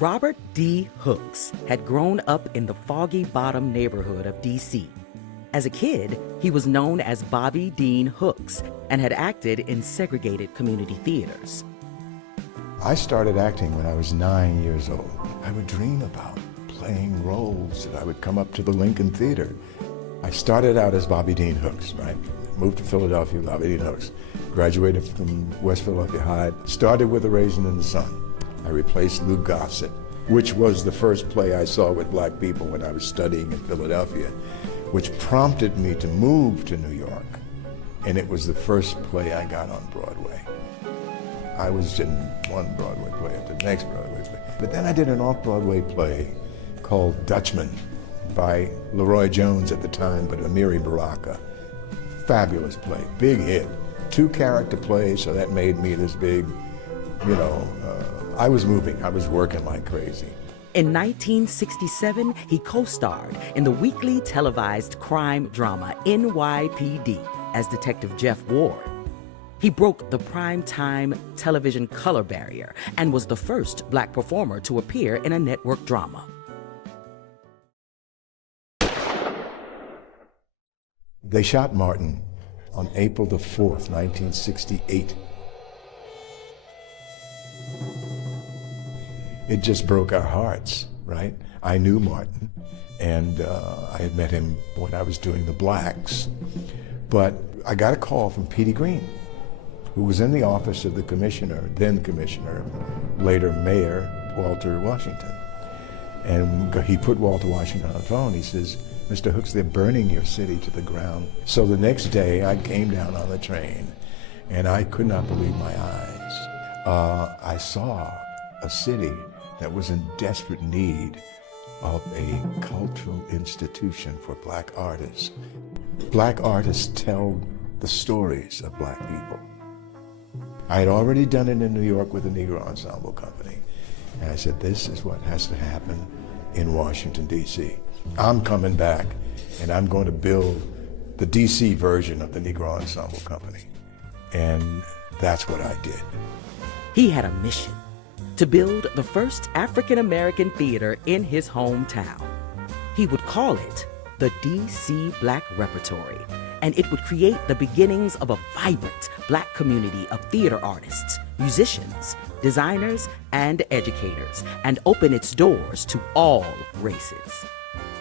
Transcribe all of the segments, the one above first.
Robert D. Hooks had grown up in the Foggy Bottom neighborhood of D.C. As a kid, he was known as Bobby Dean Hooks and had acted in segregated community theaters. I started acting when I was 9 years old. I would dream about playing roles that I would come up to the Lincoln Theater. I started out as Bobby Dean Hooks, right? Moved to Philadelphia, Bobby Dean Hooks. Graduated from West Philadelphia High. Started with A Raisin in the Sun. I replaced Lou Gossett, which was the first play I saw with black people when I was studying in Philadelphia, which prompted me to move to New York. And it was the first play I got on Broadway. I was in one Broadway play after the next Broadway play. But then I did an off-Broadway play called Dutchman by Leroy Jones at the time, but Amiri Baraka. Fabulous play, big hit. 2 character plays, so that made me this big, I was moving, I was working like crazy. In 1967, he co-starred in the weekly televised crime drama NYPD as Detective Jeff Ward. He broke the primetime television color barrier and was the first black performer to appear in a network drama. They shot Martin on April the 4th, 1968. It just broke our hearts, right? I knew Martin, and I had met him when I was doing The Blacks. But I got a call from Petey Green, who was in the office of the commissioner, then commissioner, later mayor, Walter Washington. And he put Walter Washington on the phone. He says, "Mr. Hooks, they're burning your city to the ground." So the next day, I came down on the train, and I could not believe my eyes. I saw a city that was in desperate need of a cultural institution for black artists. Black artists tell the stories of black people. I had already done it in New York with the Negro Ensemble Company. And I said, this is what has to happen in Washington, D.C. I'm coming back, and I'm going to build the D.C. version of the Negro Ensemble Company. And that's what I did. He had a mission: to build the first African-American theater in his hometown. He would call it the D.C. Black Repertory, and it would create the beginnings of a vibrant black community of theater artists, musicians, designers, and educators, and open its doors to all races.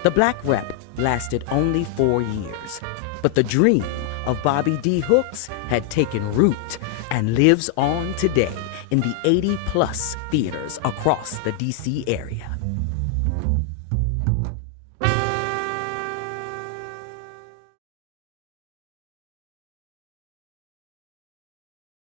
The Black Rep lasted only 4 years, but the dream of Bobby D. Hooks had taken root and lives on today in the 80-plus theaters across the D.C. area.